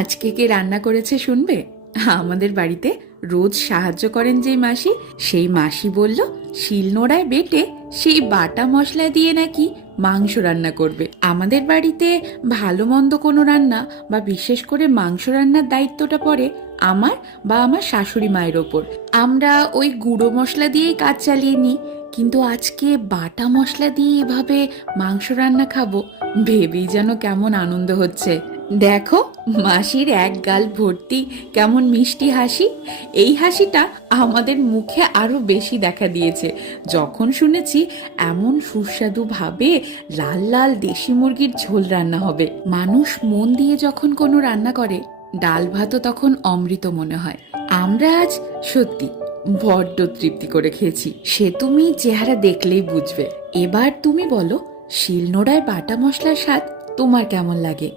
আজকে কে রান্না করেছে শুনবে? আমাদের বাড়িতে রোজ সাহায্য করেন যেই মাসি, সেই মাসি বলল শিলনোড়ায় বেটে সেই বাটা মশলা দিয়ে নাকি মাংস রান্না করবে। আমাদের বাড়িতে ভালো মন্দ কোনো রান্না বা বিশেষ করে মাংস রান্নার দায়িত্বটা পড়ে আমার বা আমার শাশুড়ি মায়ের ওপর। আমরা ওই গুঁড়ো মশলা দিয়েই কাজ চালিয়ে নিই, কিন্তু আজকে বাটা মশলা দিয়ে এভাবে মাংস রান্না খাবো ভেবেই যেন কেমন আনন্দ হচ্ছে। দেখো মাসির এক গাল ভর্তি কেমন মিষ্টি হাসি। এই হাসিটা আমাদের মুখে আরো বেশি দেখা দিয়েছে যখন শুনেছি এমন সুস্বাদু ভাবে লাল লাল দেশি মুরগির ঝোল রান্না হবে। মানুষ মন দিয়ে যখন কোনো রান্না করে ডাল ভাতও তখন অমৃত মনে হয়। আমরা আজ সত্যি বড্ড তৃপ্তি করে খেয়েছি, সে তুমি চেহারা দেখলেই বুঝবে। এবার তুমি বলো শিলনোড়ায় বাটা মশলার স্বাদ তোমার কেমন লাগে।